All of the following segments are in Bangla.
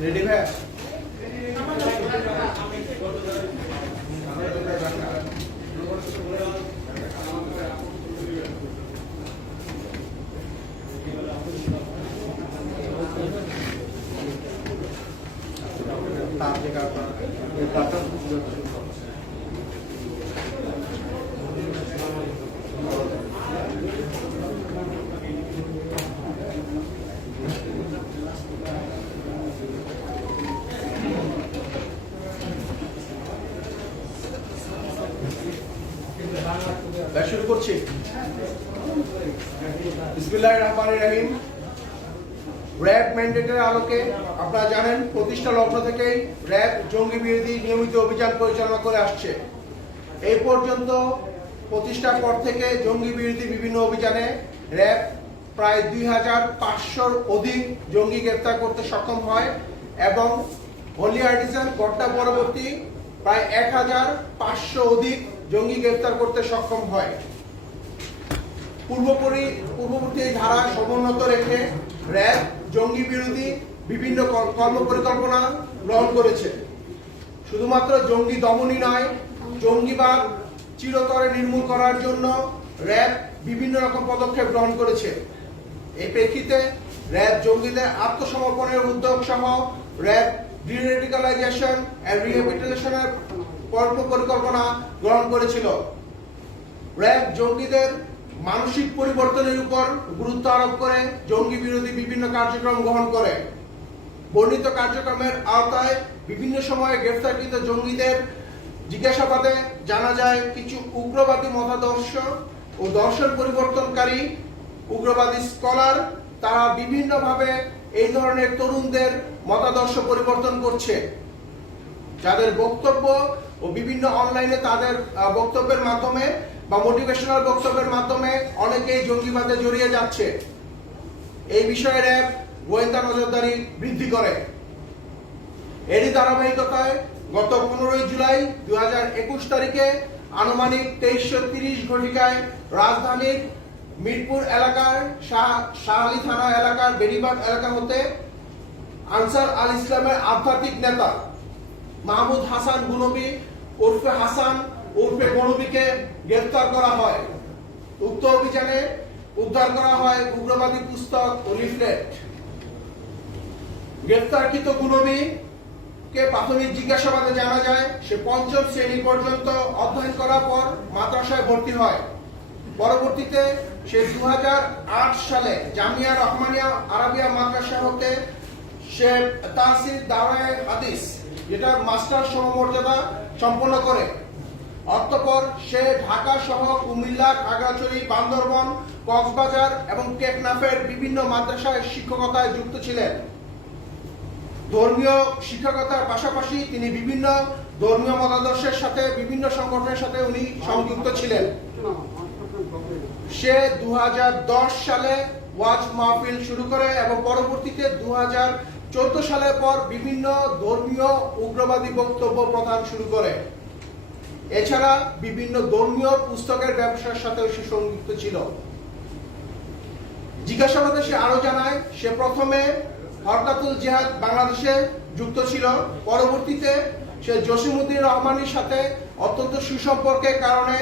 रेडी है শুরু করছি। বিসমিল্লাহির রহমানির রহিম। র্যাব ম্যান্ডেটের আলোকে আপনারা জানেন প্রতিষ্ঠা লগ্ন থেকেই র্যাব জঙ্গি বিরোধী নিয়মিত অভিযান পরিচালনা করে আসছে। এই পর্যন্ত প্রতিষ্ঠার পর থেকে জঙ্গি বিরোধী বিভিন্ন অভিযানে র্যাব প্রায় 2500-র অধিক জঙ্গি গ্রেফতার করতে সক্ষম হয় এবং হোলি আর্টিজান গড্ডা পরবর্তী প্রায় 1500 অধিক জঙ্গি গ্রেফতার করতে সক্ষম হয়। পূর্ববর্তী এই ধারা সমুন্নত রেখে র্যাব জঙ্গি বিরোধী বিভিন্ন কর্ম পরিকল্পনা গ্রহণ করেছে। শুধুমাত্র জঙ্গি দমনই নয়, জঙ্গিবাদ চিরতরে নির্মূল করার জন্য র্যাব বিভিন্ন রকম পদক্ষেপ গ্রহণ করেছে। এই প্রেক্ষিতে র্যাব জঙ্গিদের আত্মসমর্পণের উদ্যোগ সহ র্যাব ডিরেডিকালাইজেশন এন্ড রিহ্যাবিলিটেশনের কর্ম পরিকল্পনা গ্রহণ করেছিল। র্যাব জঙ্গিদের মানসিক পরিবর্তনের উপর গুরুত্ব আরোপ করে জঙ্গি বিরোধী বিভিন্ন কার্যক্রম গ্রহণ করে। বর্ণিত কার্যক্রমের আওতায় বিভিন্ন সময়ে গ্রেফতারকৃত জঙ্গিদের জিজ্ঞাসাবাদে জানা যায় কিছু উগ্রবাদী মতাদর্শ ও দর্শন পরিবর্তনকারী উগ্রবাদী স্কলার তারা বিভিন্নভাবে এই ধরনের তরুণদের মতাদর্শ পরিবর্তন করছে, যাদের বক্তব্য ও বিভিন্ন অনলাইনে তাদের বক্তব্যের মাধ্যমে বা মোটিভেশনাল বক্তব্যের মাধ্যমে অনেকেই জঙ্গিবাদে জড়িয়ে যাচ্ছে। এই বিষয়ে র্যাব গোয়েন্দা নজরদারি বৃদ্ধি করে। এরই ধারাবাহিকতায় গত 15 জুলাই 2021 তারিখে আনুমানিক 23:30 ঘটিকায় রাজধানীর মিরপুর এলাকার শাহআলী থানা এলাকার বেরিবাগ এলাকা হতে আনসার আল ইসলামের আধ্যাত্মিক নেতা মাহমুদ হাসান গুনবী ওরফে হাসান ওরফে গণবীকে গ্রেফতার করা হয়। উক্ত অভিযানে উদ্ধার করা হয় উগ্রবাদী পুস্তক ও লিফলেট। গ্রেফতারকৃত গুনবীকে প্রাথমিক জিজ্ঞাসাবাদে জানা যায় সে 5ম শ্রেণী পর্যন্ত অধ্যয়ন করার পর মাদ্রাসায় ভর্তি হয়। পরবর্তীতে সে 2008 সালে জামিয়া রহমানিয়া আরাবিয়া মাদ্রাসা হতে সে তাহসিল দাওরায়ে হাদিস যেটা মাস্টার সমমর্যাদা সম্পন্ন করে। অতঃপর সে ঢাকা সহ কুমিল্লা, খাগড়াছড়ি, বান্দরবান, কক্সবাজার এবং টেকনাফের বিভিন্ন মাদ্রাসায় শিক্ষকতায় যুক্ত ছিলেন। ধর্মীয় শিক্ষকতার পাশাপাশি তিনি বিভিন্ন ধর্মীয় মতাদর্শের সাথে বিভিন্ন সংগঠনের সাথে উনি সংযুক্ত ছিলেন। সে 2010 সালে ওয়াজ মাহফিল শুরু করে এবং পরবর্তীতে 2014 সালের পর বিভিন্ন ধর্মীয় উগ্রবাদী বক্তব্য প্রদান শুরু করে। এছাড়া বিভিন্ন ধর্মীয় পুস্তকের ব্যবসার সাথেও সে সংযুক্ত ছিল। জিজ্ঞাসাবাদে সে আরো জানায় সে প্রথমে হরকাতুল জিহাদ বাংলাদেশে যুক্ত ছিল, পরবর্তীতে সে জসিমউদ্দিন রহমানের সাথে অত্যন্ত সুসম্পর্কের কারণে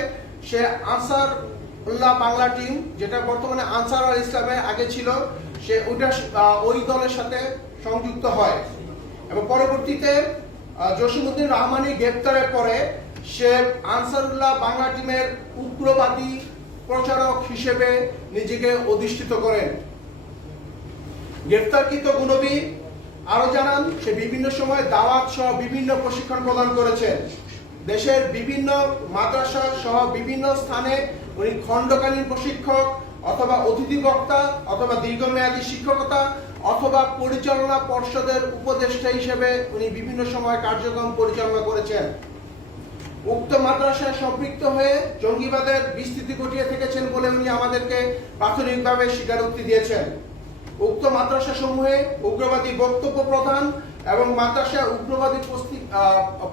সে আনসারুল্লাহ বাংলা টিম যেটা বর্তমানে আনসার আল ইসলামের আগে ছিল সে ওই দলের সাথে সংযুক্ত হয় এবং পরবর্তীতে জসিমউদ্দিন রহমানি গ্রেপ্তারের পরে সে আনসারুল্লাহ বাংলা টিমের উগ্রবাদী প্রচারক হিসেবে নিজেকে অধিষ্ঠিত করেন। গ্রেফতারকৃত গুনবী আরো জানান, সে বিভিন্ন সময় দাওয়াত সহ বিভিন্ন প্রশিক্ষণ প্রদান করেছেন। দেশের বিভিন্ন মাদ্রাসা সহ বিভিন্ন স্থানে উনি খণ্ডকালীন প্রশিক্ষক অথবা অতিথি বক্তা অথবা দীর্ঘমেয়াদী শিক্ষকতা অথবা পরিচালনা পর্ষদের উপদেষ্টা হিসেবে উনি বিভিন্ন সময় কার্যক্রম পরিচালনা করেছেন। উক্ত মাদ্রাসায় সম্পৃক্ত হয়ে জঙ্গিবাদের বিস্তৃতি ঘটিয়ে থেকেছেন বলে উনি আমাদেরকে প্রাথমিকভাবে স্বীকারোক্তি দিয়েছেন। উক্ত মাদ্রাসা সমূহে উগ্রবাদী বক্তব্য প্রদান এবং মাদ্রাসা উগ্রবাদী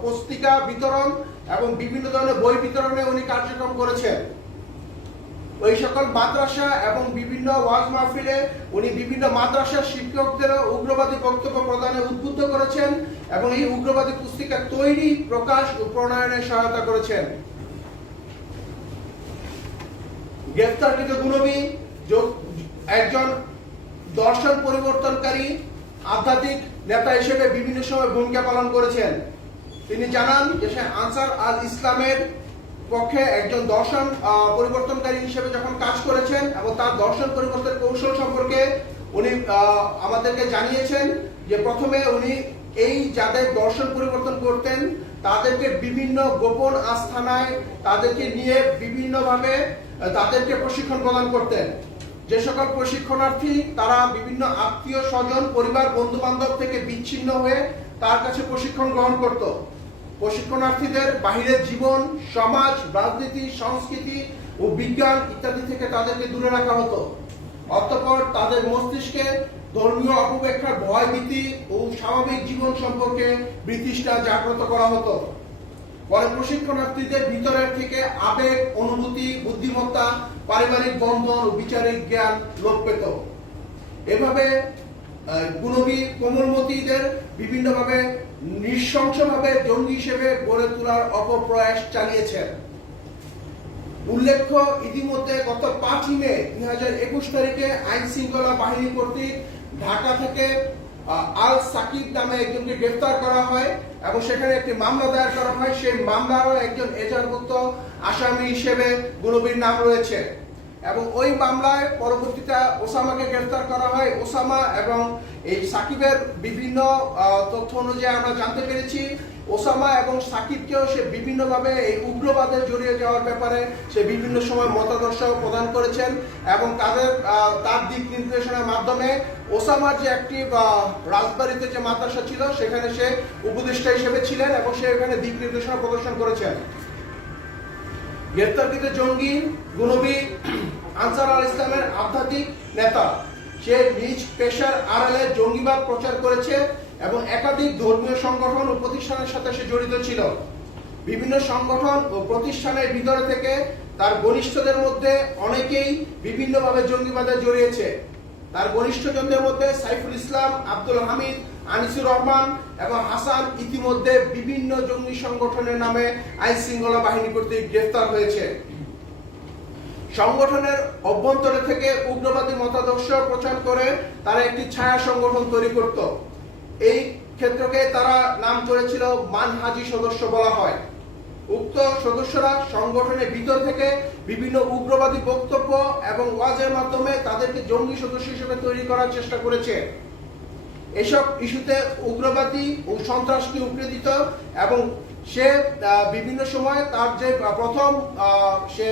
পুস্তিকা বিতরণ এবং বিভিন্ন ধরনের বই বিতরণে উনি কার্যক্রম করেছেন। ওই সকল মাদ্রাসা এবং বিভিন্ন ওয়াজ মাহফিলে উনি বিভিন্ন মাদ্রাসার শিক্ষকদেরও উগ্রবাদী বক্তব্য প্রদানে উদ্বুদ্ধ করেছেন এবং এই উগ্রবাদী পুস্তিকা তৈরি, প্রকাশ ও প্রণয়নে সহায়তা করেছেন। গ্রেফতারকৃত গুণবী একজন দর্শন পরিবর্তনকারী আধ্যাত্মিক নেতা হিসেবে বিভিন্ন সময় ভূমিকা পালন করেছেন। তিনি জানান যে সে আনসার আল ইসলামের পক্ষে একজন দর্শন পরিবর্তনকারী হিসেবে যখন কাজ করেছেন এবং তার দর্শন পরিবর্তন কৌশল সম্পর্কে উনি আমাদেরকে জানিয়েছেন যে প্রথমে উনি এই যাদের দর্শন পরিবর্তন করতেন তাদেরকে বিভিন্ন গোপন আস্থানায় তাদেরকে নিয়ে বিভিন্নভাবে তাদেরকে প্রশিক্ষণ প্রদান করতেন। যে সকল প্রশিক্ষণার্থী তারা বিভিন্ন আত্মীয় স্বজন পরিবার বন্ধু বান্ধব থেকে বিচ্ছিন্ন হয়ে তার কাছে প্রশিক্ষণ গ্রহণ করত। প্রশিক্ষণার্থীদের বাহিরের জীবন, সমাজ, রাজনীতি, সংস্কৃতি ও বিজ্ঞান ইত্যাদি থেকে তাদেরকে দূরে রাখা হতো। অতঃপর তাদের মস্তিষ্কে ধর্মীয় অপব্যাখ্যার ভয় ভীতি ও স্বাভাবিক জীবন সম্পর্কে বিতৃষ্ণা জাগ্রত করা হতো। পরে প্রশিক্ষণার্থীদের ভিতরের থেকে আবেগ, অনুভূতি, বুদ্ধিমত্তা, পারিবারিক বন্ধন ও বিচারিক জ্ঞান লোপ পেত। এভাবে গুণবী কোমলমতিদের বিভিন্নভাবে নৃশংসভাবে জঙ্গি হিসেবে গড়ে তোলার অপপ্রয়াস চালিয়েছেন। উল্লেখ্য, ইতিমধ্যে গত 5 মে 2021 তারিখে আইন শৃঙ্খলা বাহিনী কর্তৃক ঢাকা থেকে আল সাকিব নামে একজনকে গ্রেফতার করা হয় এবং সেখানে একটি মামলা দায়ের করা হয়। সেই মামলারও একজন এজাহারভুক্ত আসামি হিসেবে গুণবীর নাম রয়েছে এবং ওই মামলায় পরবর্তীতে ওসামাকে গ্রেফতার করা হয়। ওসামা এবং এই সাকিবের বিভিন্ন তথ্য অনুযায়ী আমরা জানতে পেরেছি ওসামা এবং সাকিবকেও সে বিভিন্নভাবে এই উগ্রবাদে জড়িয়ে যাওয়ার ব্যাপারে সে বিভিন্ন সময় মতাদর্শ প্রদান করেছেন এবং তার দিক নির্দেশনার মাধ্যমে ওসামার যে একটি রাজবাড়িতে যে মাদ্রাসা ছিল সেখানে সে উপদেষ্টা হিসেবে ছিলেন এবং সে এখানে দিক নির্দেশনা প্রদর্শন করেছেন। গ্রেফতারকৃত জঙ্গি গুণবী আনসার আল ইসলামের আধ্যাত্মিক নেতা। সে নিজ পেশার আড়ালে জঙ্গিবাদ প্রচার করেছে এবং একাধিক ধর্মীয় সংগঠন ও প্রতিষ্ঠানের সাথে সে জড়িত ছিল। বিভিন্ন সংগঠন ও প্রতিষ্ঠানের ভিতরে থেকে তার ঘনিষ্ঠদের মধ্যে অনেকেই বিভিন্নভাবে জঙ্গিবাদে জড়িয়েছে। তার ঘনিষ্ঠজনদের মধ্যে সাইফুল ইসলাম, আব্দুল হামিদ, আনিসুর রহমান এবং হাসান ইতিমধ্যে বিভিন্ন জঙ্গি সংগঠনের নামে আইন শৃঙ্খলা বাহিনী কর্তৃক গ্রেফতার হয়েছে। সংগঠনের অভ্যন্তরে থেকে উগ্রবাদী মতাদর্শ প্রচার করে তারা একটি ছায়া সংগঠন তৈরি করত। এই ক্ষেত্রকে তারা নাম করেছিল মানহাজি সদস্য বলা হয়। উক্ত সদস্যরা সংগঠনের ভিতর থেকে বিভিন্ন উগ্রবাদী বক্তব্য এবং ওয়াজের মাধ্যমে তাদেরকে জঙ্গি সদস্য হিসেবে তৈরি করার চেষ্টা করেছে। এসব ইস্যুতে উগ্রবাদী ও সন্ত্রাসকে উপরে দিত এবং সে বিভিন্ন সময় তার যে প্রথম সে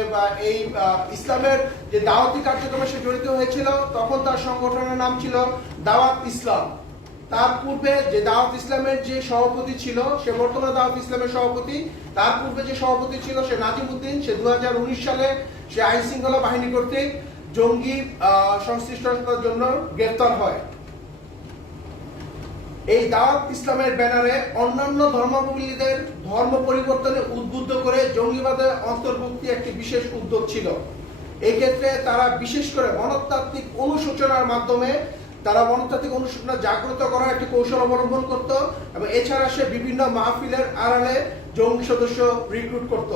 এই ইসলামের যে দাওয়াতি কার্যক্রমে সে জড়িত হয়েছিল তখন তার সংগঠনের নাম ছিল দাওয়াত ইসলাম। তার পূর্বে যে দাওয়াত ইসলামের যে সভাপতি ছিল সে বর্তমানে দাওয়াত ইসলামের সভাপতি, তার পূর্বে যে সভাপতি ছিল সে নাজিমউদ্দিন, সে 2019 সালে সে আইন শৃঙ্খলা বাহিনী কর্তৃক জঙ্গি সংশ্লিষ্টতার জন্য গ্রেফতার হয়। এই দাওয়াত ইসলামের ব্যানারে অন্যান্য ধর্মাবলম্বীদের ধর্ম পরিবর্তনে উদ্বুদ্ধ করে জঙ্গিবাদের অন্তর্ভুক্তি একটি বিশেষ উদ্যোগ ছিল। এই ক্ষেত্রে তারা বিশেষ করে মনস্তাত্ত্বিক অনুশোচনার মাধ্যমে তারা মনস্তাত্ত্বিক অনুশোচনা জাগ্রত করার একটি কৌশল অবলম্বন করত এবং এছাড়া সে বিভিন্ন মাহফিলের আড়ালে জঙ্গি সদস্য রিক্রুট করত।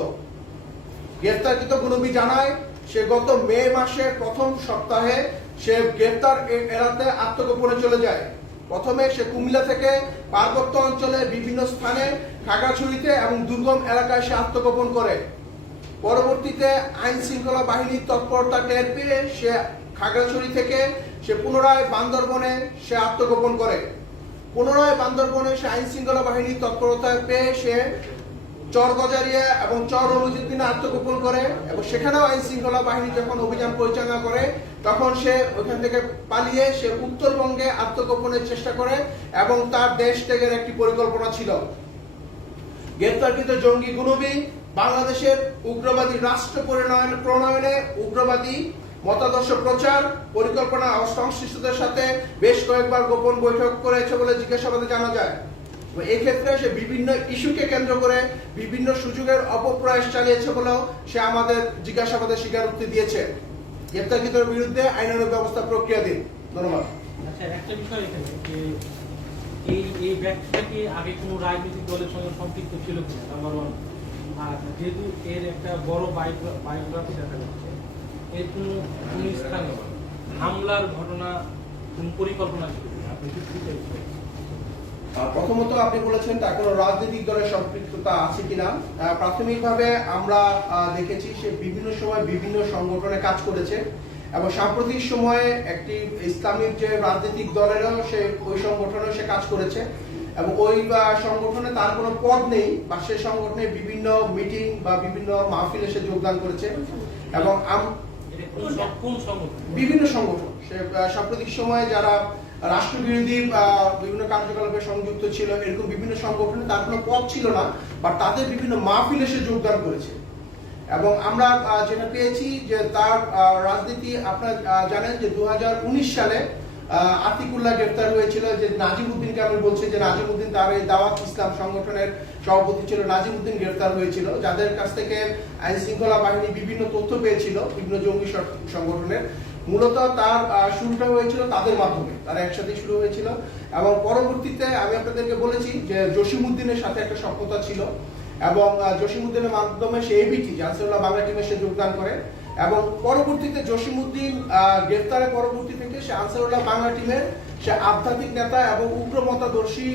গ্রেফতারকৃত গুণবী জানায় সে গত মে মাসের প্রথম সপ্তাহে সে গ্রেফতার এড়াতে আত্মগোপনে চলে যায়। প্রথমে সে কুমিল্লা থেকে পার্বত্য অঞ্চলে বিভিন্ন স্থানে খাগড়াছড়িতে এবং দুর্গম এলাকায় সে আত্মগোপন করে। পরবর্তীতে আইন শৃঙ্খলা বাহিনীর তৎপরতা টের পেয়ে সে খাগড়াছড়ি থেকে সে পুনরায় বান্দরবনে সে আত্মগোপন করে। পুনরায় বান্দরবনে সে আইন শৃঙ্খলা বাহিনীর তৎপরতায় পেয়ে সে চরগজারিয়া এবং চর অনুজিদ্দিনে আত্মগোপন করে এবং সেখানেও আইন শৃঙ্খলা বাহিনী যখন অভিযান পরিচালনা করে তখন সে ওখান থেকে পালিয়ে সে উত্তরবঙ্গে আত্মগোপনের চেষ্টা করে এবং তার দেশ ত্যাগের একটি পরিকল্পনা ছিল। গ্রেপ্তারকৃত জঙ্গি গুনবি বাংলাদেশের উগ্রবাদী রাষ্ট্র প্রণয়নে উগ্রবাদী মতাদর্শ প্রচার পরিকল্পনা ও সংশ্লিষ্টদের সাথে বেশ কয়েকবার গোপন বৈঠক করেছে বলে জিজ্ঞাসাবাদে জানা যায়। এই ক্ষেত্রে সে বিভিন্ন ইস্যুকে কেন্দ্র করে বিভিন্ন সুযোগের অপপ্রয়াস চালিয়েছে বলেও সে আমাদের জিজ্ঞাসাবাদে স্বীকারোক্তি দিয়েছে। গ্রেপ্তারকৃতের বিরুদ্ধে আইনানুগ ব্যবস্থা প্রক্রিয়াধীন। ধন্যবাদ। আচ্ছা, একটা বিষয় এখানে যে এই ব্যক্তিটা কি আগে কোনো রাজনৈতিক দলের সঙ্গে সম্পৃক্ত ছিল কিনা, নাম্বার ওয়ান। আর যেহেতু এর একটা বড় বায়োগ্রাফি দেখা যাচ্ছে, এর কোনো স্থানে হামলার ঘটনা কোন পরিকল্পনা ছিল কিনা, আপনি কি বুঝতে চাইছেন? প্রথমত আপনি বলেছেন তার কোনো রাজনৈতিক দলের সম্পৃক্ততা আছে কিনা। প্রাথমিকভাবে আমরা দেখেছি সে বিভিন্ন সময় বিভিন্ন সংগঠনে কাজ করেছে এবং সাম্প্রতিক সময়ে একটি ইসলামিক যে রাজনৈতিক দলেরও সে ওই সংগঠনে সে কাজ করেছে এবং ওই সংগঠনে তার কোনো পদ নেই বা সে সংগঠনে বিভিন্ন মিটিং বা বিভিন্ন মাহফিলে সে যোগদান করেছে এবং বিভিন্ন সংগঠন সে সাম্প্রতিক সময়ে যারা রাষ্ট্রবিরোধী বিভিন্ন কার্যকলাপে সংযুক্ত ছিল এরকম বিভিন্ন সংগঠনে তার কোনো পদ ছিল না বা তাদের বিভিন্ন মাহফিলে সে যোগদান করেছে। এবং আমরা যেটা পেয়েছি যে তার রাজনীতি আপনারা জানেন যে 2019 সালে আতিকুল্লাহ গ্রেফতার হয়েছিল, যে নাজিমউদ্দিনকে আমি বলছি যে নাজিমউদ্দিন তার এই দাওয়াত ইসলাম সংগঠনের সভাপতি ছিল, নাজিমউদ্দিন গ্রেফতার হয়েছিল, যাদের কাছ থেকে আইন শৃঙ্খলা বাহিনী বিভিন্ন তথ্য পেয়েছিল বিভিন্ন জঙ্গি সংগঠনের। মূলত তার শুরুটা হয়েছিল তাদের মাধ্যমে, তারা একসাথে শুরু হয়েছিল এবং পরবর্তীতে আমি আপনাদেরকে বলেছি যে জসিমউদ্দিনের সাথে একটা সখ্যতা ছিল এবং জসিমউদ্দিনের মাধ্যমে সে এবিটি আনসারুল্লাহ বাংলা টিমে সে যোগদান করে এবং পরবর্তীতে জসিমউদ্দিন গ্রেফতারের পরবর্তী থেকে সে আনসারুল্লাহ বাংলা টিমের সে আধ্যাত্মিক নেতা এবং উগ্র মতাদর্শী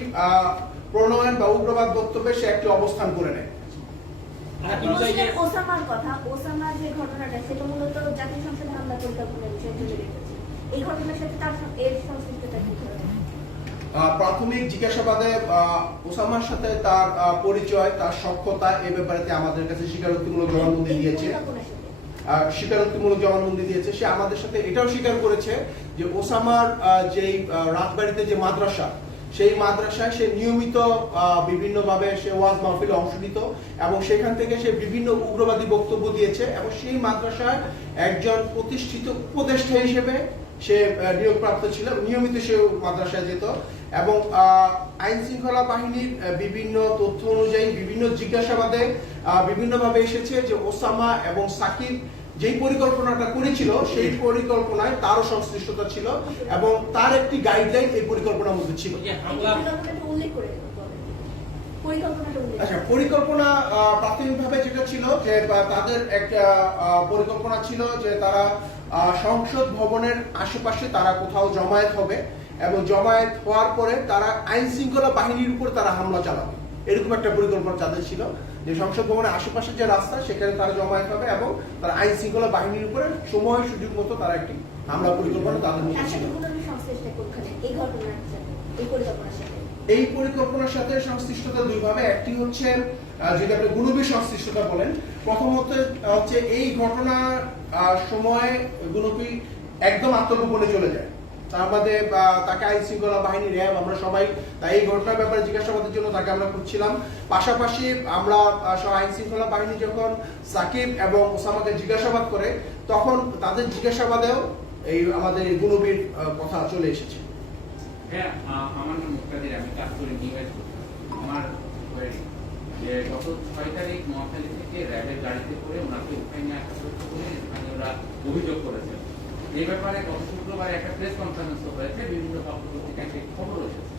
প্রণয়ন বা উগ্রবাদ বক্তব্যে সে একটি অবস্থান করে নেয়। ওসামার কথা, ওসামার যে ঘটনাটা সেটা মূলত জাতীয় সংসদে হামলা পরিকল্পনার বিষয়ে তুলে রেখেছে। এই ঘটনার সাথে তার এর সংশ্লিষ্টতা কি ধরনের? প্রাথমিক জিজ্ঞাসাবাদে ওসামার সাথে তার পরিচয়, তার সখ্যতা এ ব্যাপারে আমাদের কাছে স্বীকারোক্তিমূলক জবানবন্দি দিয়েছে। সে আমাদের সাথে এটাও স্বীকার করেছে যে ওসামার যেই রাজবাড়িতে যে মাদ্রাসা, সেই মাদ্রাসায় সে নিয়মিত বিভিন্নভাবে সে ওয়াজ মাহফিলে অংশ নিত এবং সেখান থেকে সে বিভিন্ন উগ্রবাদী বক্তব্য দিয়েছে এবং সেই মাদ্রাসায় একজন প্রতিষ্ঠিত উপদেষ্টা হিসেবে সে নিয়োগপ্রাপ্ত ছিল, নিয়মিত সে মাদ্রাসায় যেত এবং আইন শৃঙ্খলা বাহিনীর বিভিন্ন তথ্য অনুযায়ী বিভিন্ন জিজ্ঞাসাবাদে বিভিন্নভাবে এসেছে যে ওসামা এবং সাকিব যেই পরিকল্পনাটা করেছিল সেই পরিকল্পনায় তারও সংশ্লিষ্টতা ছিল এবং তার একটি গাইডলাইন এই পরিকল্পনার মধ্যে ছিল। আচ্ছা, পরিকল্পনা প্রাথমিকভাবে যেটা ছিল যে তাদের একটা পরিকল্পনা ছিল যে তারা সংসদ ভবনের আশেপাশে তারা কোথাও জমায়েত হবে এবং জমায়েত হওয়ার পরে তারা আইন শৃঙ্খলা বাহিনীর উপর তারা হামলা চালাবে, এরকম একটা পরিকল্পনা তাদের ছিল যে সংসদ ভবনের আশেপাশে যে রাস্তা সেখানে তারা জমায়েত হবে এবং তারা আইন শৃঙ্খলা বাহিনীর উপরে সময় সুযোগ মতো তারা একটি হামলা পরিকল্পনা তাদের মধ্যে ছিল। এই পরিকল্পনার সাথে সংশ্লিষ্টতা দুইভাবে, একটি হচ্ছে যদি আপনি গুনবির সংশ্লিষ্টতা বলেন, প্রথমত হচ্ছে এই ঘটনার সময় গুনবি একদম আত্মগোপনে চলে যায়, তার মধ্যে তাকে আইন শৃঙ্খলা বাহিনী র্যাব আমরা সবাই এই ঘটনার ব্যাপারে জিজ্ঞাসাবাদের জন্য তাকে আমরা খুঁজছিলাম। পাশাপাশি আমরা আইন শৃঙ্খলা বাহিনী যখন সাকিব এবং ওসামাকে জিজ্ঞাসাবাদ করে তখন তাদের জিজ্ঞাসাবাদেও এই আমাদের গুনবির কথা চলে এসেছে। হ্যাঁ, আমার নাম মুক্তাদির, আমি কাজ করি নিউজ। আমার যে গত 6 তারিখ নোয়াখালী থেকে র্যাবের গাড়িতে করে ওনাকে উঠাই নিয়ে আসা হয়েছে বলে স্থানীয়রা অভিযোগ করেছে। এই ব্যাপারে গত শুক্রবার একটা প্রেস কনফারেন্স হয়েছে, বিভিন্ন পত্রিকায় একটি খবর এসেছে।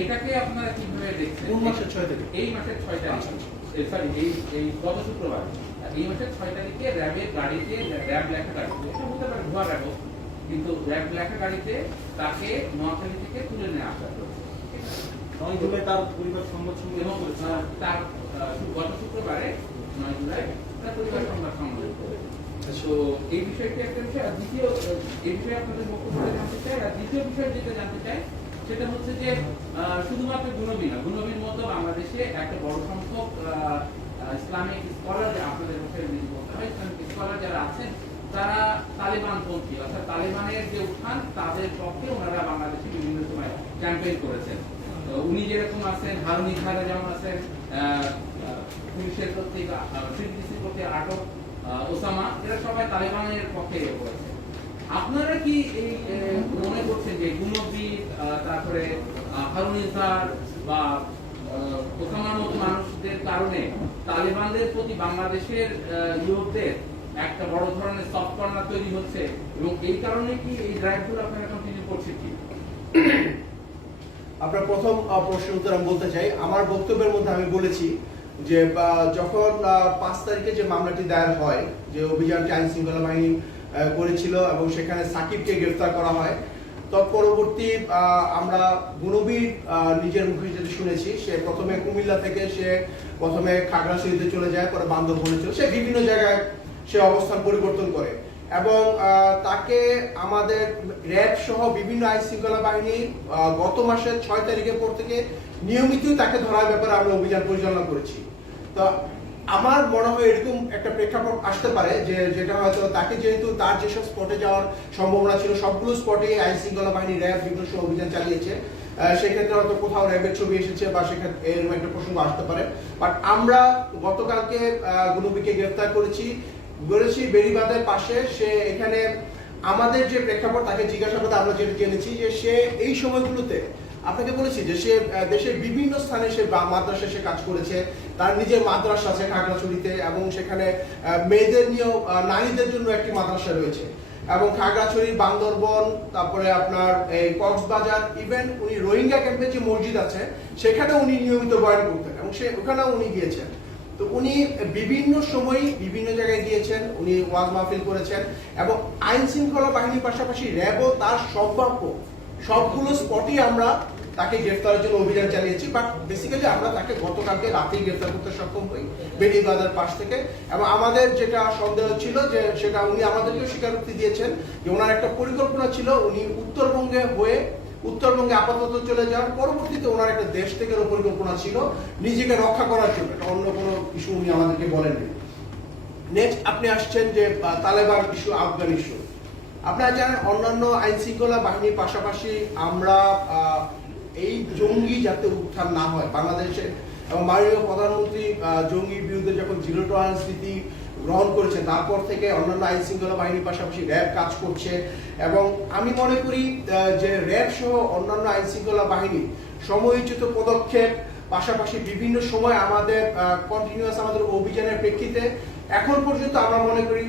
এটাকে আপনারা কিভাবে দেখছেন? কোন মাসের 6 তারিখ? এই মাসের 6 তারিখ, সরি এই গত শুক্রবার, এই মাসের 6 তারিখে র্যাবের গাড়িতে, র্যাব লেখা গাড়িতে, এটা হতে পারে ভুয়া র্যাব, কিন্তু র্যাব লেখা গাড়িতে তাকে নোয়াখালী থেকে তুলে নিয়ে আসা হয়েছে। তার পরিবার সংবাদ এবং তার গত শুক্রবারে 9 জুলাই তার পরিবার সংবাদ সম্মেলন করেছে। তো এই বিষয়টি একটা বিষয়। আর দ্বিতীয় এই বিষয়ে আপনাদের বক্তব্য জানতে চাই। আর দ্বিতীয় বিষয় যেটা জানতে চাই সেটা হচ্ছে যে শুধুমাত্র গুণবীর মতো বাংলাদেশে একটা বড় সংখ্যক ইসলামিক স্কলার, আপনাদের ভাষায় বলতে হয় ইসলামিক স্কলার যারা আছেন, তারা তালেবান পন্থী অর্থাৎ তালেবানের যে উত্থান তাদের পক্ষে ওনারা বাংলাদেশে বিভিন্ন সময় ক্যাম্পেইন করেছেন। তো উনি যেরকম আছেন, হারুন ইজহার যেমন আছেন, পুলিশের প্রতি আটক ওসামা, এরা সবাই তালেবানের পক্ষে করেছে। আপনারা কি এই মনে করছেন যে গুণবীর, তারপরে হারুন ইজহার বা ওসামার মতো মানুষদের কারণে তালেবানদের প্রতি বাংলাদেশের যুবকদের একটা বড় ধরনের সফট কর্নার তৈরি হচ্ছে, এবং এই কারণে কি এই ড্রাইভগুলো আপনারা কন্টিনিউ করছেন কি? আপনার প্রথম প্রশ্নের উত্তর আমি বলতে চাই। আমার বক্তব্যের মধ্যে আমি বলেছি যে যখন 5 তারিখে যে মামলাটি দায়ের হয়, যে অভিযানটি আইন শৃঙ্খলা বাহিনী করেছিল এবং সেখানে সাকিবকে গ্রেফতার করা হয়, তৎপরবর্তী আমরা গুণবীর নিজের মুখে যেটা শুনেছি, সে প্রথমে কুমিল্লা থেকে সে প্রথমে খাগড়াছড়িতে চলে যায়, পরে বান্দরবনে চলে, সে বিভিন্ন জায়গায় সে অবস্থান পরিবর্তন করে এবং তাকে আমাদের র্যাব সহ বিভিন্ন আইন শৃঙ্খলা বাহিনী গত মাসের 6 তারিখের পর থেকে নিয়মিতই তাকে ধরার ব্যাপারে আমরা অভিযান পরিচালনা করেছি। তো আমার মনে হয় এরকম একটা প্রেক্ষাপট আসতে পারে যে যেটা হয়তো তাকে, যেহেতু তার যেসব স্পটে যাওয়ার সম্ভাবনা ছিল সবগুলো স্পটে আইন শৃঙ্খলা বাহিনী র্যাব বিভিন্ন সময় অভিযান চালিয়েছে, সেক্ষেত্রে হয়তো কোথাও র্যাবের ছবি এসেছে বা সেক্ষেত্রে এরকম একটা প্রসঙ্গ আসতে পারে। বাট আমরা গতকালকে গুণবীকে গ্রেফতার করেছি বেড়িবাঁধের পাশে। সে এখানে আমাদের যে প্রেক্ষাপট, তাকে জিজ্ঞাসাবাদে আমরা যেটা জেনেছি যে সে এই সময়গুলোতে, আপনাকে বলেছি যে সে দেশের বিভিন্ন স্থানে সে মাদ্রাসায় সে কাজ করেছে, তার নিজের মাদ্রাসা আছে খাগড়াছড়িতে, এবং সেখানে মেয়েদের নিয়েও, নারীদের জন্য একটি মাদ্রাসা রয়েছে, এবং খাগড়াছড়ি, বান্দরবন, তারপরে আপনার এই কক্সবাজার, ইভেন উনি রোহিঙ্গা ক্যাম্পে যে মসজিদ আছে সেখানে উনি নিয়মিত বয়ান করতেন এবং ওখানেও উনি গিয়েছেন। তো উনি বিভিন্ন সময় বিভিন্ন জায়গায় গিয়েছেন, উনি ওয়াজ মাহফিল করেছেন, এবং আইন শৃঙ্খলা বাহিনীর পাশাপাশি র্যাবও তার সম্ভাব্য সবগুলো স্পটই আমরা তাকে গ্রেফতারের জন্য অভিযান চালিয়েছি। বাট বেসিক্যালি আমরা তাকে গতকালকে রাতেই গ্রেফতার করতে সক্ষম হই বেড়িবাঁধের পাশ থেকে, এবং আমাদের যেটা সন্দেহ ছিল যে সেটা উনি আমাদেরকেও স্বীকারোক্তি দিয়েছেন যে ওনার একটা পরিকল্পনা ছিল, উনি উত্তরবঙ্গে আপাতত চলে যাওয়ার, পরবর্তীতে ওনার একটা দেশ থেকে পরিকল্পনা ছিল নিজেকে রক্ষা করার জন্য, এটা অন্য কোনো ইস্যু উনি আমাদেরকে বলেননি। নেক্সট আপনি আসছেন যে তালেবান ইস্যু, আফগান ইস্যু। আপনারা জানেন অন্যান্য আইন শৃঙ্খলা বাহিনীর পাশাপাশি আমরা এই জঙ্গি যাতে উত্থান না হয় বাংলাদেশে, এবং মাননীয় প্রধানমন্ত্রী জঙ্গির বিরুদ্ধে যখন জিরো টলারেন্স নীতি গ্রহণ করেছে, তারপর থেকে অন্যান্য আইন শৃঙ্খলা বাহিনীর পাশাপাশি র্যাব কাজ করছে, এবং আমি মনে করি যে র্যাব সহ অন্যান্য আইন শৃঙ্খলা বাহিনী সময়োচিত পদক্ষেপ, পাশাপাশি বিভিন্ন সময় আমাদের কন্টিনিউয়াস আমাদের অভিযানের প্রেক্ষিতে এখন পর্যন্ত আমরা মনে করি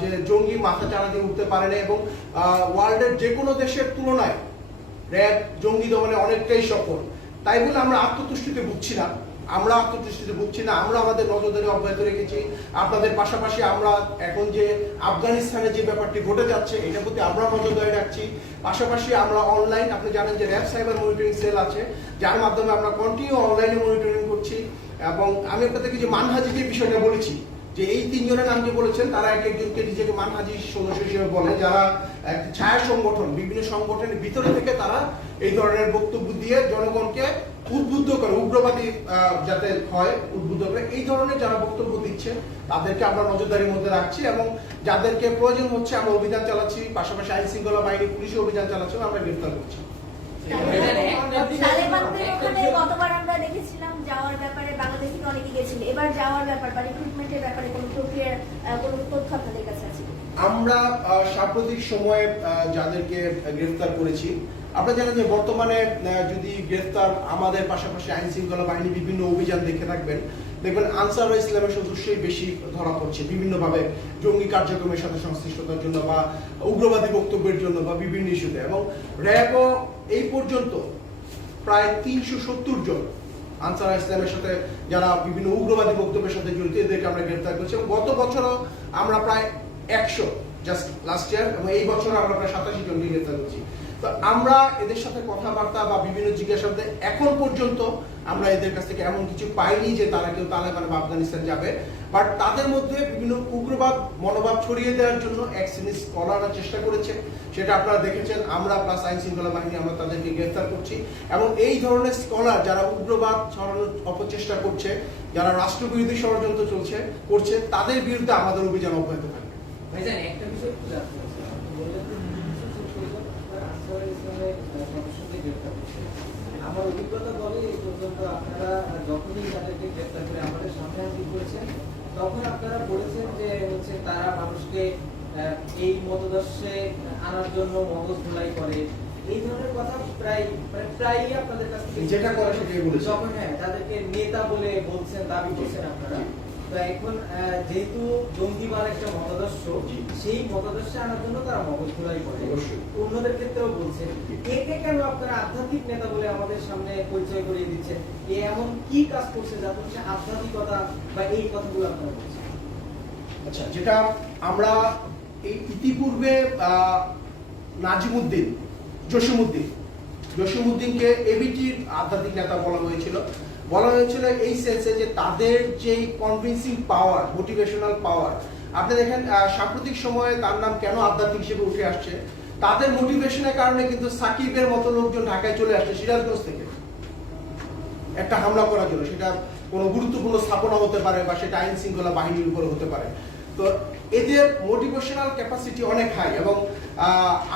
যে জঙ্গি মাথা চাড়া দিয়ে উঠতে পারে না, এবং ওয়ার্ল্ডের যে কোনো দেশের তুলনায় র্যাব জঙ্গি দমনে অনেকটাই সফল। তাই বলে আমরা আত্মতুষ্টিতে ভুগছি না, আমরা আমাদের নজরদারি অব্যাহত রেখেছি। আপনাদের পাশাপাশি আমরা এখন যে আফগানিস্তানে যে ব্যাপারটি ঘটে যাচ্ছে এটার প্রতি আমরা নজরদারি রাখছি। পাশাপাশি আমরা অনলাইন, আপনি জানেন যে র্যাব সাইবার মনিটরিং সেল আছে, যার মাধ্যমে আমরা কন্টিনিউ অনলাইনে মনিটরিং করছি। এবং আমি আপনাদেরকে যে মানহাজি যে বিষয়টা বলেছি, যে এই 3 জনের নাম যে বলেছেন, তারা একজনকে নিজেকে মানহাজি সদস্য হিসেবে বলে, যারা একটা ছায়া সংগঠন, বিভিন্ন সংগঠনের ভিতরে থেকে তারা এই ধরনের বক্তব্য দিয়ে জনগণকে উদ্বুদ্ধ করে, উগ্রবাদী যাতে হয় উদ্বুদ্ধ করে, এই ধরনের যারা বক্তব্য দিচ্ছে তাদেরকে আমরা নজরদারির মধ্যে রাখছি, এবং যাদেরকে প্রয়োজন হচ্ছে আমরা অভিযান চালাচ্ছি, পাশাপাশি আইন শৃঙ্খলা বাহিনী পুলিশ অভিযান চালাচ্ছে, আমরা গ্রেফতার করছি। তালেবানদের ওখানে গতবার আমরা দেখেছিলাম যাওয়ার ব্যাপারে বাংলাদেশ থেকে অনেকে গেছিল, এবার যাওয়ার ব্যাপার বা রিক্রুটমেন্টের ব্যাপারে কোনো প্রক্রিয়ার কোনো তথ্য আপনাদের কাছে আছে? আমরা সাম্প্রতিক সময়ে যাদেরকে গ্রেফতার করেছি, আপনারা জানেন যে বর্তমানে যদি গ্রেফতার আমাদের পাশাপাশি আইন শৃঙ্খলা বাহিনী বিভিন্ন অভিযান দেখে থাকবেন, দেখবেন আনসার ইসলামের সদস্যই বেশি ধরা পড়ছে বিভিন্নভাবে জঙ্গি কার্যক্রমের সাথে সংশ্লিষ্টতার জন্য বা উগ্রবাদী বক্তব্যের জন্য বা বিভিন্ন ইস্যুতে, এবং র্যাবও এই পর্যন্ত প্রায় 370 জন আনসার ইসলামের সাথে যারা বিভিন্ন উগ্রবাদী বক্তব্যের সাথে জড়িত, এদেরকে আমরা গ্রেফতার করছি, এবং গত বছরও আমরা প্রায় 100 জাস্ট লাস্ট ইয়ার, এবং এই বছর আমরা প্রায় 87 জনকে গ্রেফতার করছি। তো আমরা এদের সাথে কথাবার্তা বা বিভিন্ন জিজ্ঞাসাবাদে এখন পর্যন্ত আমরা এদের কাছ থেকে এমন কিছু পাইনি যে তারা কেউ তালেবান বা আফগানিস্তান যাবে, বাট তাদের মধ্যে বিভিন্ন উগ্রবাদ মনোভাব ছড়িয়ে দেওয়ার জন্য এক শ্রেণীর স্কলাররা চেষ্টা করেছে, সেটা আপনারা দেখেছেন। আমরা প্লাস আইন শৃঙ্খলা বাহিনী আমরা তাদেরকে গ্রেফতার করছি, এবং এই ধরনের স্কলার যারা উগ্রবাদ ছড়ানোর অপচেষ্টা করছে, যারা রাষ্ট্রবিরোধী ষড়যন্ত্র করছে, তাদের বিরুদ্ধে আমাদের অভিযান অব্যাহত থাকবে। ভাইজান, একটা বিষয় একটু জানতে চাচ্ছি। আপনি বললেন যে নির্দিষ্ট পরিবার আনসার ইসলামের সদস্যকে গ্রেফতার করছে। আমার অভিজ্ঞতা বলে এই পর্যন্ত আপনারা যখনই তাদেরকে গ্রেফতার করে আমাদের সামনে হাজির করেছেন, তখন আপনারা বলেছেন যে হচ্ছে তারা মানুষকে এই মতদর্শে আনার জন্য মগজ ধোলাই করে, এই ধরনের কথা প্রায়ই আপনাদের কাছ থেকে যেটা করে সেটাই বলেছে। যখন তাদেরকে নেতা বলে বলছেন, দাবি করছেন আপনারা। তো এখন যেহেতু জঙ্গিবাদ একটা মতাদর্শ, সেই মতাদর্শে আনার জন্য তারা মগজ ধোলাই করে, অন্যদের ক্ষেত্রেও বলছেন। একে কেন আপনারা আধ্যাত্মিক নেতা বলে আমাদের সামনে পরিচয় করিয়ে দিচ্ছেন? এ এমন কি কাজ করছে যাতে হচ্ছে আধ্যাত্মিকতা বা এই কথাগুলো আপনারা বলছেন? আচ্ছা, যেটা আমরা এই ইতিপূর্বে নাজিমুদ্দিন জসিমউদ্দিনকে এবিটির আধ্যাত্মিক নেতা বলা হয়েছিল এই সেন্সে যে তাদের যে কনভিন্সিং পাওয়ার, মোটিভেশনাল পাওয়ার। আপনি দেখেন সাম্প্রতিক সময়ে তার নাম কেন আধ্যাত্মিক হিসেবে উঠে আসছে, তাদের মোটিভেশনের কারণে কিন্তু সাকিবের মতো লোকজন ঢাকায় চলে আসছে সিরাজগঞ্জ থেকে একটা হামলা করার জন্য। সেটা কোনো গুরুত্বপূর্ণ স্থাপনা হতে পারে বা সেটা আইন শৃঙ্খলা বাহিনীর উপরে হতে পারে। তো এদের মোটিভেশনাল ক্যাপাসিটি অনেক হাই, এবং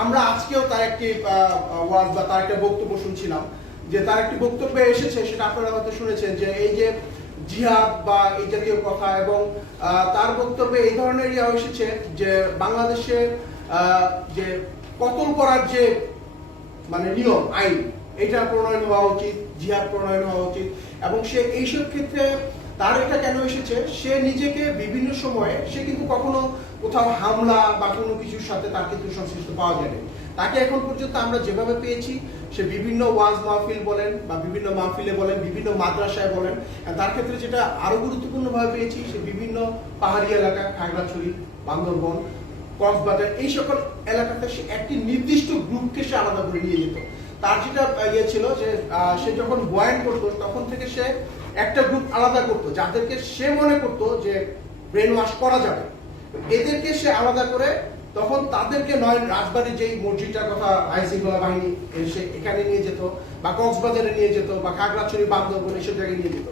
আমরা আজকেও তার একটি ওয়াজ বা তার একটা বক্তব্য শুনছিলাম, যে তার একটি বক্তব্যে এসেছে, সেটা আপনারা হয়তো শুনেছেন, যে এই যে জিহাদ বা এই জাতীয় কথা, এবং তার বক্তব্যে এই ধরনের এসেছে যে বাংলাদেশে যে কতল করার যে মানে নিয়ম আইন, এটা প্রণয়ন হওয়া উচিত, জিহাদ প্রণয়ন হওয়া উচিত। এবং সে এইসব ক্ষেত্রে তার এটা কেন এসেছে, সে নিজেকে বিভিন্ন সময়ে, সে কিন্তু কখনো কোথাও হামলা বা কোনো কিছুর সাথে তার কিন্তু সংশ্লিষ্ট পাওয়া যায়নি। তাকে এখন পর্যন্ত আমরা যেভাবে পেয়েছি, সে বিভিন্ন ওয়াজ মাহফিল বলেন বা বিভিন্ন মাহফিলে বলেন, বিভিন্ন মাদ্রাসায় বলেন, তার ক্ষেত্রে যেটা আরো গুরুত্বপূর্ণভাবে পেয়েছি, সে বিভিন্ন পাহাড়ি এলাকা, খাগড়াছড়ি, বান্দরবন, কক্সবাজার, এই সকল এলাকাতে সে একটি নির্দিষ্ট গ্রুপকে সে আলাদা করে নিয়ে যেত। তার যেটা ছিল যে সে যখন বয়ান করতো তখন থেকে সে একটা গ্রুপ আলাদা করতো, যাদেরকে সে মনে করতো যে ব্রেন ওয়াশ করা যাবে, এদেরকে সে আলাদা করে তখন তাদেরকে নয় রাজবাড়ির যেই মসজিদটার কথা আইন শৃঙ্খলা বাহিনী সে এখানে নিয়ে যেত, বা কক্সবাজারে নিয়ে যেত, বা খাগড়াছড়ি, বান্দরবন এসব জায়গায় নিয়ে যেত।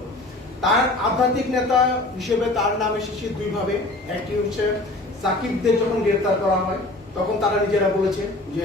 তার আধ্যাত্মিক নেতা হিসেবে তার নাম এসেছে দুইভাবে। একটি হচ্ছে সাকিবদের যখন গ্রেফতার করা হয় তখন তারা নিজেরা বলেছে যে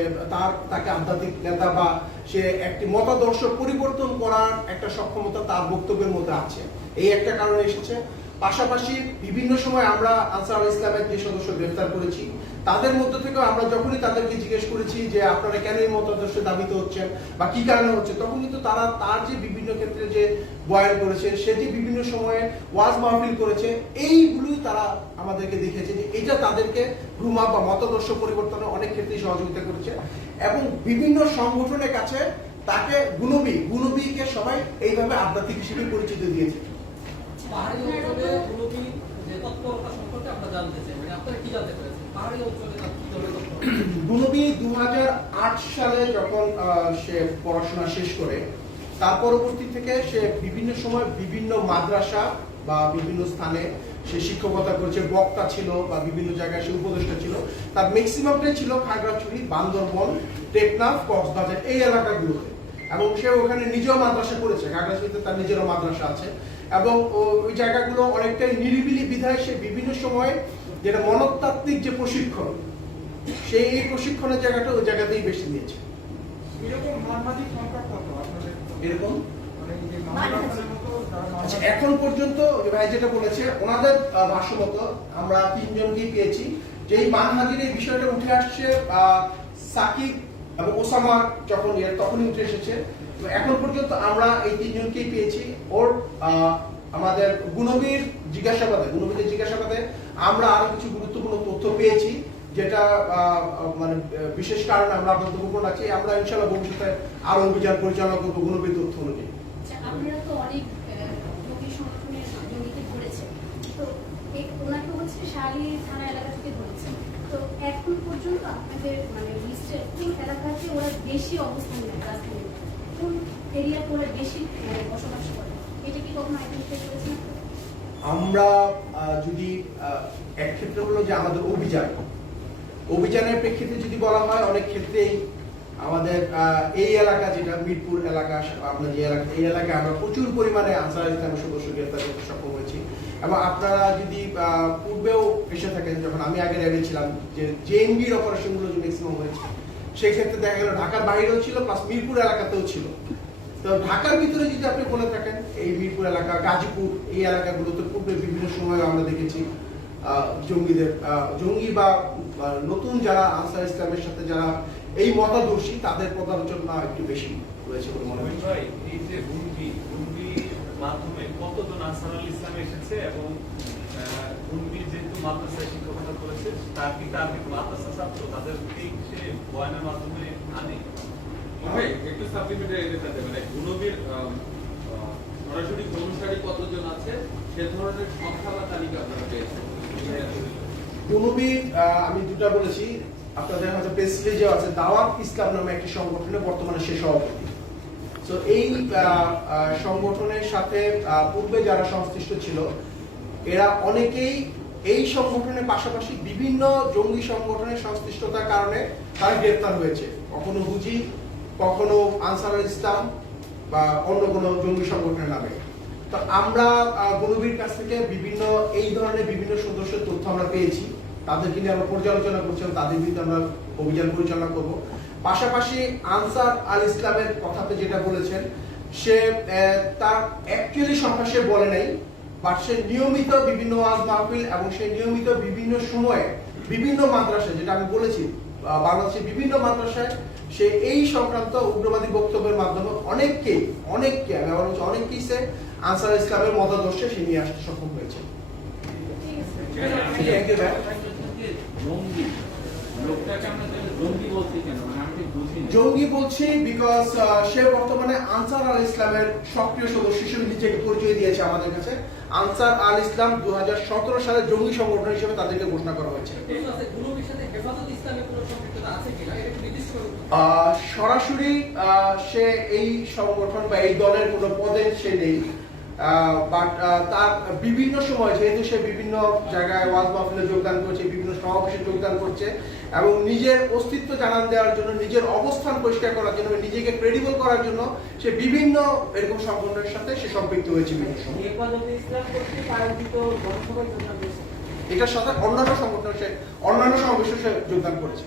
তাকে আধ্যাত্মিক নেতা বা সে একটি মতাদর্শ পরিবর্তন করার একটা সক্ষমতা তার বক্তব্যের মধ্যে আছে, এই একটা কারণে এসেছে। পাশাপাশি বিভিন্ন সময় আমরা আনসার ইসলামের যে সদস্য গ্রেফতার করেছি, তাদের মধ্যে থেকেও আমরা যখনই তাদেরকে জিজ্ঞেস করেছি যে আপনারা কেন এই মতাদর্শে দাবিত হচ্ছেন বা কি কারণে হচ্ছে, তখন কিন্তু তারা তার যে বিভিন্ন ক্ষেত্রে যে বয়ান করেছে, সে যে বিভিন্ন সময়ে ওয়াজ মাহফিল করেছে, এইগুলোই তারা আমাদেরকে দেখেছে যে এটা তাদেরকে ভ্রুমা বা মতাদর্শ পরিবর্তনে অনেক ক্ষেত্রেই সহযোগিতা করেছে। এবং বিভিন্ন সংগঠনের কাছে তাকে গুণবীকে সবাই এইভাবে আধ্যাত্মিক হিসেবে পরিচিত দিয়েছে। পাহাড়ি অঞ্চলে গুণবীর যে তৎপরতা সম্পর্কে আমরা জানতে চাই, মানে আপনারা কি জানতে পেরেছেন পাহাড়ি অঞ্চলে তার কি ধরনের তৎপরতা? গুণবী 2008 সালে যখন সে পড়াশোনা শেষ করে, তার পরবর্তী থেকে সে বিভিন্ন সময় বিভিন্ন মাদ্রাসা বা বিভিন্ন স্থানে সে শিক্ষকতা করেছে, বক্তা ছিল বা বিভিন্ন জায়গায় সে উপদেষ্টা ছিল। তার ম্যাক্সিমামটাই ছিল খাগড়াছড়ি, বান্দরবন, টেকনাফ, কক্সবাজার এই এলাকাগুলোতে, এবং সে ওখানে নিজেও মাদ্রাসা করেছে। খাগড়াছড়িতে তার নিজেরও মাদ্রাসা আছে, এবং ওই জায়গাগুলো অনেকটাই নিরিবিলি বিধায় সে বিভিন্ন সময়ে যেটা মনস্তাত্ত্বিক যে প্রশিক্ষণ, সেই প্রশিক্ষণের জায়গাটা ওই জায়গাতেই বেশি নিয়েছে। এরকম আচ্ছা, এখন পর্যন্ত ভাই যেটা বলেছে ওনাদের ভাষ্য মতো আমরা 3 জনকেই পেয়েছি। যেই মানহাজির এই বিষয়টা উঠে আসছে সাকিব এবং ওসামা যখন তখনই উঠে এসেছে। তো এখন পর্যন্ত আমরা এই 3 জনকেই পেয়েছি। ওর আমাদের গুণবীর জিজ্ঞাসাবাদে আমরা আরো কিছু গুরুত্বপূর্ণ তথ্য পেয়েছি, যেটা মানে বিশেষ কারণে আমরা বক্তব্য রাখছি। আমরা ইনশাআল্লাহ ভবিষ্যতে আরো অভিযান পরিচালনা করবো গুণবীর তথ্য অনুযায়ী। আপনারা তো অনেক জঙ্গি সংগঠনের জঙ্গিকে ধরেছেন, তো ওনাকে হচ্ছে শাহী থানা এলাকা থেকে ধরেছেন, তো এখন পর্যন্ত আপনাদের মানে হচ্ছে কোন এলাকাতে ওরা বেশি অবস্থান নেয় রাজধানী, কোন এরিয়াতে ওরা বেশি বসবাস করে, এটা কি কখনো আইডেন্টিফাই করেছেন? আমরা যদি এক ক্ষেত্রে হলো যে আমাদের অভিযানের প্রেক্ষিতে যদি বলা হয়, অনেক ক্ষেত্রেই আমাদের এই এলাকা যেটা মিরপুর এলাকা, আমরা যে এলাকা, এই এলাকায় আমরা প্রচুর পরিমাণে আনসার ইসলামের সদস্য গ্রেফতার করতে সক্ষম হয়েছি। এবং আপনারা যদি পূর্বেও এসে থাকেন, যখন আমি আগে র্যাবে ছিলাম, যে জেএনবির অপারেশনগুলো যে ম্যাক্সিমাম হয়েছে, সেই ক্ষেত্রে দেখা গেল ঢাকার বাইরেও ছিল, প্লাস মিরপুর এলাকাতেও ছিল। তো ঢাকার ভিতরে যদি আপনি বলে থাকেন, এই মিরপুর এলাকা, গাজীপুর, এই এলাকাগুলোতে পূর্বে বিভিন্ন সময় আমরা দেখেছি জঙ্গিদের, জঙ্গি বা নতুন যারা আনসার ইসলামের সাথে যারা এই মতাদর্শী, তাদের পদালোচনা একটু বেশি রয়েছে বলে মনে হয়। ভাই, এই যে হুন্ডির মাধ্যমে কতজন আনসারুল ইসলাম এসেছে এবং হুন্ডি যেহেতু মাদ্রাসায় শিক্ষকতা করেছে, তার কি টার্গেট মাদ্রাসা ছাত্র, তাদের সে বয়ানের মাধ্যমে আনে? ভাই একটু সাপ্লিমেন্টারি এটা দেবেন, গুণবীর সরাসরি অনুসারী কতজন আছে সে ধরনের সংখ্যা বা তালিকা আপনারা পেয়েছেন? গুণবীর আমি দুটা বলেছি, আপনাদের হয়তো প্রেস রিলিজেও আছে, দাওয়াত ইসলাম নামে একটি সংগঠনে বর্তমানে সে সভাপতি। তো এই সংগঠনের সাথে পূর্বে যারা সংশ্লিষ্ট ছিল, এরা অনেকেই এই সংগঠনের পাশাপাশি বিভিন্ন জঙ্গি সংগঠনের সংশ্লিষ্টতার কারণে তারা গ্রেপ্তার হয়েছে, কখনো হুজি, কখনো আনসারুল ইসলাম বা অন্য কোনো জঙ্গি সংগঠনের নামে। তো আমরা গুণবীর কাছ থেকে বিভিন্ন এই ধরনের বিভিন্ন সদস্যের তথ্য আমরা পেয়েছি, তাদেরকে নিয়ে আমরা পর্যালোচনা করছিলাম, তাদের বিরুদ্ধে আমরা অভিযান পরিচালনা করব। পাশাপাশি আনসার আল ইসলামের কথাতে যেটা বলেছেন, সে তার অ্যাকচুয়ালি সংখ্যা সে বলে নাই, বাট সে নিয়মিত বিভিন্ন ওয়াজ মাহফিল এবং সে নিয়মিত বিভিন্ন সময়ে বিভিন্ন মাদ্রাসায়, যেটা আমি বলেছি বাংলাদেশের বিভিন্ন মাদ্রাসায় সে এই সংক্রান্ত উগ্রবাদী বক্তব্যের মাধ্যমে অনেককে আমি আবার বলছি অনেককেই সে আনসার ইসলামের মতাদর্শে সে নিয়ে আসতে সক্ষম হয়েছে। জঙ্গি বলছি বিকজ সে বর্তমানে আনসার আল ইসলামের সক্রিয় সদস্য হিসেবে নিজেকে পরিচয় দিয়েছে আমাদের কাছে। আনসার আল ইসলাম 2017 সালে জঙ্গি সংগঠন হিসেবে তাদেরকে ঘোষণা করা হয়েছে। সরাসরি সে এই সংগঠন বা এই দলের কোনো পদে সে নেই, বাট তার বিভিন্ন সময় যেহেতু সে বিভিন্ন জায়গায় ওয়াজ মাহফিলে যোগদান করছে, বিভিন্ন সমাবেশে যোগদান করছে এবং নিজের অস্তিত্ব জানান দেওয়ার জন্য, নিজের অবস্থান পরিষ্কার করার জন্য, নিজেকে ক্রেডিবল করার জন্য সে বিভিন্ন এরকম সংগঠনের সাথে সে সম্পৃক্ত হয়েছে বিভিন্ন সময়। এটার সাথে অন্যান্য সংগঠন সে অন্যান্য সমাবেশে সে যোগদান করেছে।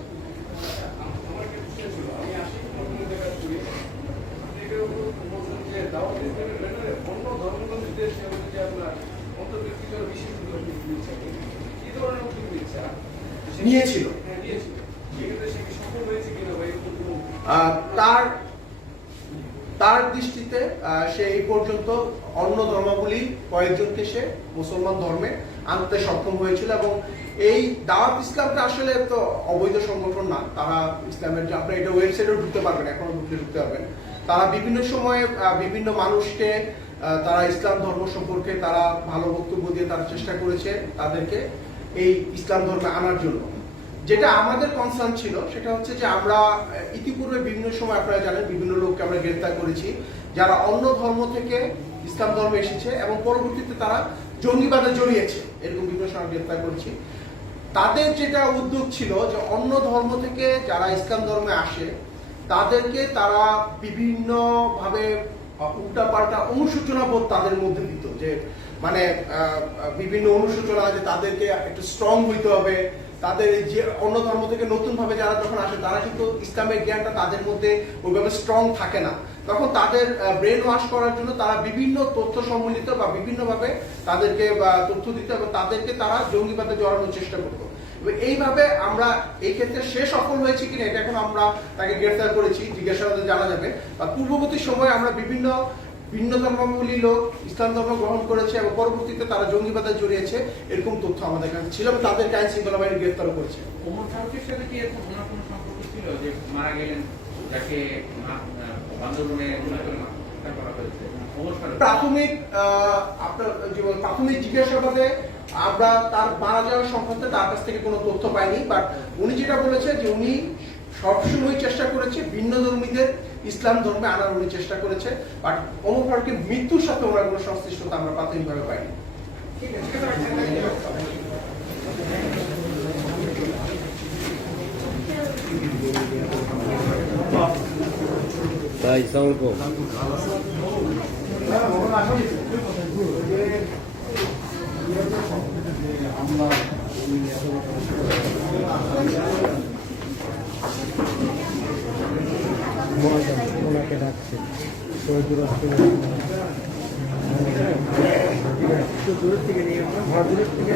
নিয়েছিল তার দৃষ্টিতে সে এই পর্যন্ত অন্য ধর্মাবলী কয়েকজনকে সে মুসলমান ধর্মে আনতে সক্ষম হয়েছিল এবং এই দাওয়াত ইসলামটা আসলে তো অবৈধ সংগঠন না, তারা ইসলামের যে আপনার এটা ওয়েবসাইটেও ঢুকতে পারবেন, এখনো ঢুকতে পারবেন। তারা বিভিন্ন সময়ে বিভিন্ন মানুষকে তারা ইসলাম ধর্ম সম্পর্কে তারা ভালো বক্তব্য দিয়ে তারা চেষ্টা করেছে তাদেরকে এই ইসলাম ধর্মে আনার জন্য। যেটা আমাদের কনসার্ন ছিল সেটা হচ্ছে যে আমরা ইতিপূর্বে বিভিন্ন সময় আপনারা জানেন বিভিন্ন লোককে আমরা গ্রেফতার করেছি যারা অন্য ধর্ম থেকে ইসলাম ধর্মে এসেছে এবং পরবর্তীতে তারা জঙ্গিবাদে জড়িয়েছে, এরকম বিভিন্ন সময় গ্রেফতার করেছি। তাদের যেটা উদ্যোগ ছিল যে অন্য ধর্ম থেকে যারা ইসলাম ধর্মে আসে তাদেরকে তারা বিভিন্ন ভাবে উল্টাপাল্টা অনুশোচনা বোধ তাদের মধ্যে দিত, যে মানে বিভিন্ন অনুশোচনা যে তাদেরকে একটু স্ট্রং হইতে হবে, তাদের যে অন্য ধর্ম থেকে নতুন ভাবে যারা যখন আসে তারা কিন্তু ইসলামের জ্ঞানটা তাদের মধ্যে ওইভাবে স্ট্রং থাকে না, তখন তাদের ব্রেন ওয়াশ করার জন্য তারা বিভিন্ন তথ্য সম্মিলিত বা বিভিন্ন ভাবে তাদেরকে তথ্য দিত এবং তাদেরকে তারা জঙ্গিবাদে জড়ানোর চেষ্টা করতো। এইভাবে আমরা এই ক্ষেত্রে সে সফল হয়েছে কিনা এটা এখন আমরা তাকে গ্রেফতার করেছি, জিজ্ঞাসাবাদে জানা যাবে। বা পূর্ববর্তী সময়ে আমরা বিভিন্ন ভিন্ন ধর্মাবলী লোক ইসলাম ধর্ম গ্রহণ করেছে এবং পরবর্তীতে তারা জঙ্গিবাদে জড়িয়েছে এরকম তথ্য আমাদের কাছে ছিল, তাদেরকে আইন শৃঙ্খলা বাহিনী গ্রেফতার করেছে। ওমর ফারুকের সাথে কি এরকম কোনো সম্পর্ক ছিল যে মারা গেলেন, যাকে বান্দরবনে হত্যা করা হয়েছে? প্রাথমিক আপনার জীবন প্রাথমিক জিজ্ঞাসাবাদে আমরা তার মারা যাওয়ার সংক্রান্তে তার কাছ থেকে কোনো তথ্য পাইনি, বাট উনি যেটা বলেছেন যে উনি সবসময় চেষ্টা করেছে ভিন্ন ধর্মীদের ইসলাম ধর্মে আনার উনি চেষ্টা করেছে, বাট ওমর ফারুকের মৃত্যুর সাথে ওনার কোনো সংশ্লিষ্টতা আমরা প্রাথমিকভাবে পাইনি। ভাই সালামালাইকুম। ওনাকে ডাকছে দূরের থেকে নিয়ে দূরের থেকে